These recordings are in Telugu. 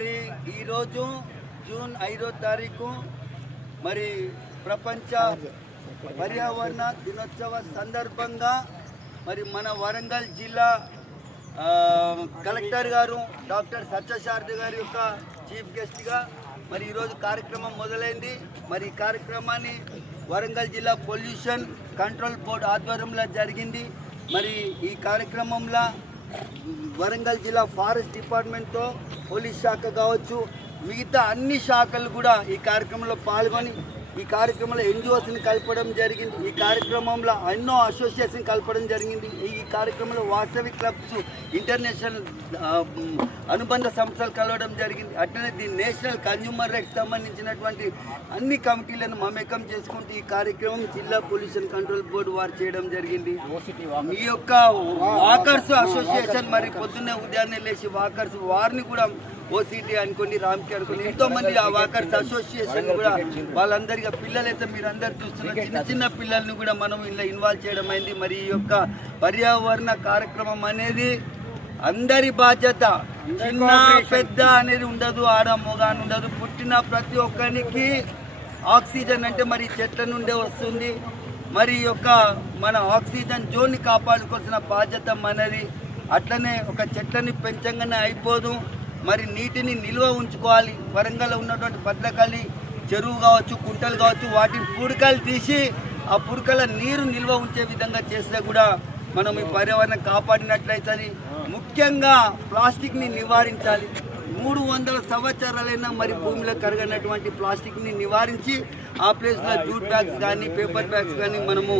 మరి ఈరోజు జూన్ 5వ తారీఖు మరి ప్రపంచ పర్యావరణ దినోత్సవ సందర్భంగా మరి మన వరంగల్ జిల్లా కలెక్టర్ గారు డాక్టర్ సత్యసారథి గారి యొక్క చీఫ్ గెస్ట్గా మరి ఈరోజు కార్యక్రమం మొదలైంది. మరి ఈ కార్యక్రమాన్ని వరంగల్ జిల్లా పొల్యూషన్ కంట్రోల్ బోర్డు ఆధ్వర్యంలో జరిగింది. మరి ఈ కార్యక్రమంలో వరంగల్ జిల్లా ఫారెస్ట్ డిపార్ట్మెంట్తో పోలీస్ శాఖ కావచ్చు, మిగతా అన్ని శాఖలు కూడా ఈ కార్యక్రమంలో పాల్గొని ఈ కార్యక్రమంలో ఎన్జిఓస్ని కలపడం జరిగింది. ఈ కార్యక్రమంలో ఎన్నో అసోసియేషన్ కలపడం జరిగింది. ఈ కార్యక్రమంలో వాసవి క్లబ్స్, ఇంటర్నేషనల్ అనుబంధ సంస్థలు కలవడం జరిగింది. అట్లనే దీని నేషనల్ కన్జ్యూమర్ రైట్స్ సంబంధించినటువంటి అన్ని కమిటీలను మమేకం చేసుకుంటూ ఈ కార్యక్రమం జిల్లా పొల్యూషన్ కంట్రోల్ బోర్డు వారు చేయడం జరిగింది. ఈ యొక్క వాకర్స్ అసోసియేషన్ మరి పొద్దున్నే ఉదయాన్నే లేచి వాకర్స్ వారిని కూడా ఓసీటీ అనుకోండి, రామ్కి అనుకోండి, ఎంతో మంది ఆ వాకర్స్ అసోసియేషన్ కూడా వాళ్ళందరిగా పిల్లలైతే మీరు అందరు చూస్తున్న చిన్న చిన్న పిల్లల్ని కూడా మనం ఇలా ఇన్వాల్వ్ చేయడం అయింది. మరి ఈ యొక్క పర్యావరణ కార్యక్రమం అనేది అందరి బాధ్యత, చిన్న పెద్ద అనేది ఉండదు, ఆడ మొగ అని ఉండదు. పుట్టిన ప్రతి ఒక్కరికి ఆక్సిజన్ అంటే మరి చెట్ల నుండే వస్తుంది. మరి యొక్క మన ఆక్సిజన్ జోన్ని కాపాడుకోవాల్సిన బాధ్యత మనది. అట్లనే ఒక చెట్లని పెంచంగానే అయిపోదు, మరి నీటిని నిల్వ ఉంచుకోవాలి. వరంగల్లో ఉన్నటువంటి భద్రకాళి చెరువు కావచ్చు, కుంటలు కావచ్చు, వాటిని పుడకలు తీసి ఆ పుడకల నీరు నిల్వ ఉంచే విధంగా చేస్తే కూడా మనం ఈ పర్యావరణం కాపాడినట్లయితే. ముఖ్యంగా ప్లాస్టిక్ని నివారించాలి. 300 సంవత్సరాలైనా మరి భూమిలో కరగనటువంటి ప్లాస్టిక్ని నివారించి ఆ ప్లేస్లో జూట్ బ్యాగ్స్ కానీ పేపర్ బ్యాగ్స్ కానీ మనము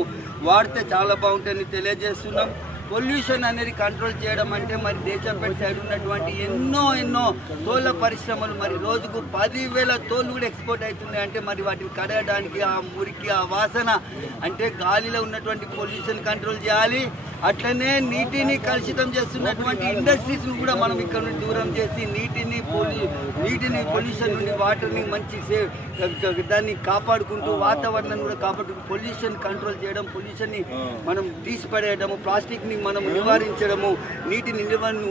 వాడితే చాలా బాగుంటుందని తెలియజేస్తున్నాం. పొల్యూషన్ అనేది కంట్రోల్ చేయడం అంటే మరి దేశంపేట సైడ్ ఉన్నటువంటి ఎన్నో తోళ్ళ పరిశ్రమలు మరి రోజుకు 10,000 తోళ్ళు కూడా ఎక్స్పోర్ట్ అవుతున్నాయి. అంటే మరి వాటిని కడగడానికి ఆ మురికి, ఆ వాసన అంటే గాలిలో ఉన్నటువంటి పొల్యూషన్ కంట్రోల్ చేయాలి. అట్లనే నీటిని కలుషితం చేస్తున్నటువంటి ఇండస్ట్రీస్ని కూడా మనం ఇక్కడ నుండి దూరం చేసి నీటిని పొల్యూషన్ నుండి వాటర్ని మంచి దాన్ని కాపాడుకుంటూ వాతావరణాన్ని కూడా కాపాడుకుంటూ పొల్యూషన్ కంట్రోల్ చేయడం, పొల్యూషన్ని మనం తీసిపడేయడము, ప్లాస్టిక్ని మనం నివారించడము, నీటిని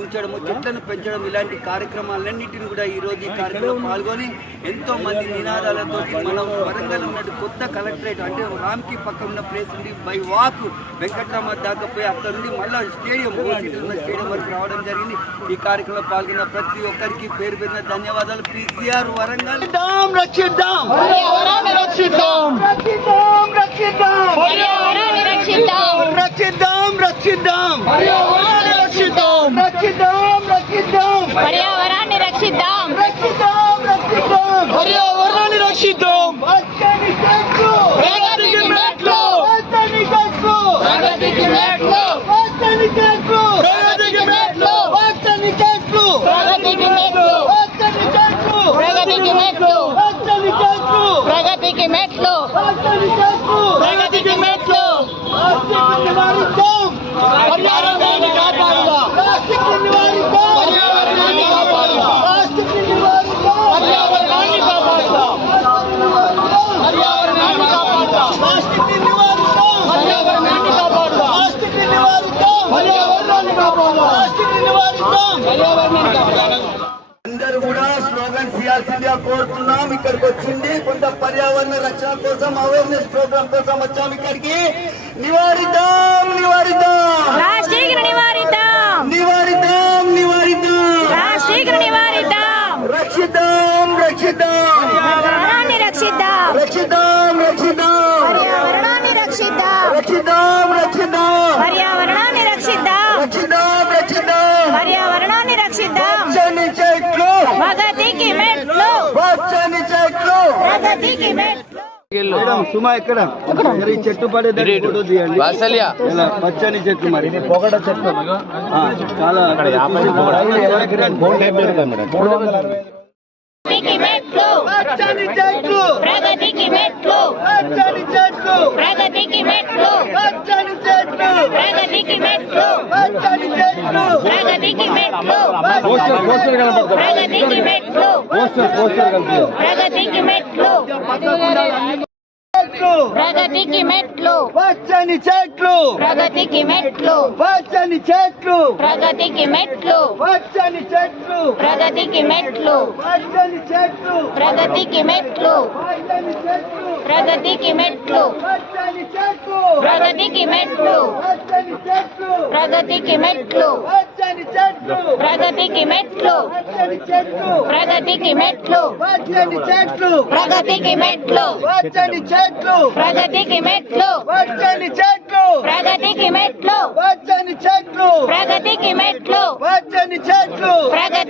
ఉంచడము, చెట్లను పెంచడం, ఇలాంటి కార్యక్రమాలన్నింటిని కూడా ఈరోజు ఈ కార్యక్రమంలో పాల్గొని ఎంతో మంది నినాదాలతో మనం వరంగల్ ఉన్నట్టు కొత్త కలెక్టరేట్ అంటే రామ్కి పక్కన ఉన్న ప్లేస్ నుండి బై వాక్ వెంకట్రామ దాకా పోయి అక్కడ నుండి మళ్ళీ స్టేడియం ఉన్న స్టేడియం వరకు రావడం జరిగింది. ఈ కార్యక్రమంలో పాల్గొన్న ప్రతి ఒక్కరికి పేరు పేరున ధన్యవాదాలు. పీసీఆర్ వరంగల్ రక్షిద్దాం, రక్షిద్దాం, రక్షిద్దాం, రక్షిద్దాం, రక్షిద్దాం, రక్షిద్దాం, పర్యావరణాన్ని రక్షిద్దాం, రక్షిద్దాం, రక్షిద్దాం, పర్యావరణాన్ని రక్షిద్దాం, రక్షిద్దాం, రక్షిద్దాం, పర్యావరణాన్ని రక్షిద్దాం. ప్రగతికి మెట్లు, ప్రగతికి మెట్లు, ప్రగతికి మెట్లు, ప్రగతికి మెట్లు, ప్రగతికి మెట్లు, ప్రగతికి మెట్లు, ప్రగతికి మెట్లు, ప్రగతికి మెట్లు, ప్రగతికి మెట్లు, ప్రగతికి మెట్లు. పర్యావరణాన్ని కాపాడుదాం, ప్లాస్టిక్ నివారిద్దాం, పర్యావరణాన్ని కాపాడుదాం, ప్లాస్టిక్ నివారిద్దాం, పర్యావరణాన్ని కాపాడుదాం, పర్యావరణాన్ని కాపాడుదాం, ప్లాస్టిక్ నివారిద్దాం, పర్యావరణాన్ని కాపాడుదాం, ప్లాస్టిక్ నివారిద్దాం, పర్యావరణాన్ని కాపాడుదాం, ప్లాస్టిక్ నివారిద్దాం, పర్యావరణాన్ని కాపాడుదాం. అందరూ కూడా స్లోగన్స్ ఇవ్వాల్సిందిగా కోరుతున్నాం. ఇక్కడికి వచ్చింది కొంత పర్యావరణ రక్షణ కోసం అవేర్నెస్ ప్రోగ్రామ్ కోసం వచ్చాం. ఇక్కడికి నివారిద్దాం, నివారిద్దాం, ప్లాస్టిక్ నివారిద్దాం, నివారిద్దాం, నివారిద్దాం, ప్లాస్టిక్ నివారిద్దాం, రక్షిద్దాం, రక్షిద్దాం, పర్యావరణాన్ని రక్షిద్దాం, రక్షిద్దాం, రక్షిద్దాం, పర్యావరణాన్ని రక్షిద్దాం, రక్షిద్దాం, రక్షిద్దాం, పర్యావరణాన్ని రక్షిద్దాం, రక్షిద్దాం, రక్షిద్దాం, పర్యావరణాన్ని రక్షిద్దాం. పచ్చని చెట్లు, ప్రగతికి మెట్లు, పచ్చని చెట్లు, ప్రగతికి మెట్లు. సుమా ఎక్కడ ఈ చెట్టు పడేది పచ్చని చెట్లు మరి పొగడ చెట్లు చాలా పచ్చని చెట్లు, ప్రగతికి మెట్లు, పచ్చని చెట్లు, ప్రగతికి మెట్లు, పచ్చని చెట్లు, ప్రగతికి మెట్లు, పచ్చని చెట్లు, ప్రగతికి మెట్లు, ప్రగతికి మెట్లు, ప్రగతికి మెట్లు. చెట్లు ప్రగతికి మెట్లు పచ్చని చెట్లు ప్రగతికి మెట్లు పచ్చని చెట్లు ప్రగతికి మెట్లు పచ్చని చెట్లు ప్రగతికి మెట్లు పచ్చని చెట్లు ప్రగతికి మెట్లు పచ్చని చెట్లు ప్రగతికి మెట్లు పచ్చని చెట్లు ప్రగతికి మెట్లు పచ్చని చెట్లు ప్రగతికి మెట్లు పచ్చని చెట్లు ప్రగతికి మెట్లు పచ్చని చెట్లు ప్రగతికి మెట్లు పచ్చని చెట్లు ప్రగతికి మెట్లు పచ్చని చెట్లు ప్రగతికి మెట్లు పచ్చని చెట్లు ప్రగతికి మెట్లు పచ్చని చెట్లు ప్రగతికి మెట్లు పచ్చని చెట్లు ప్రగతికి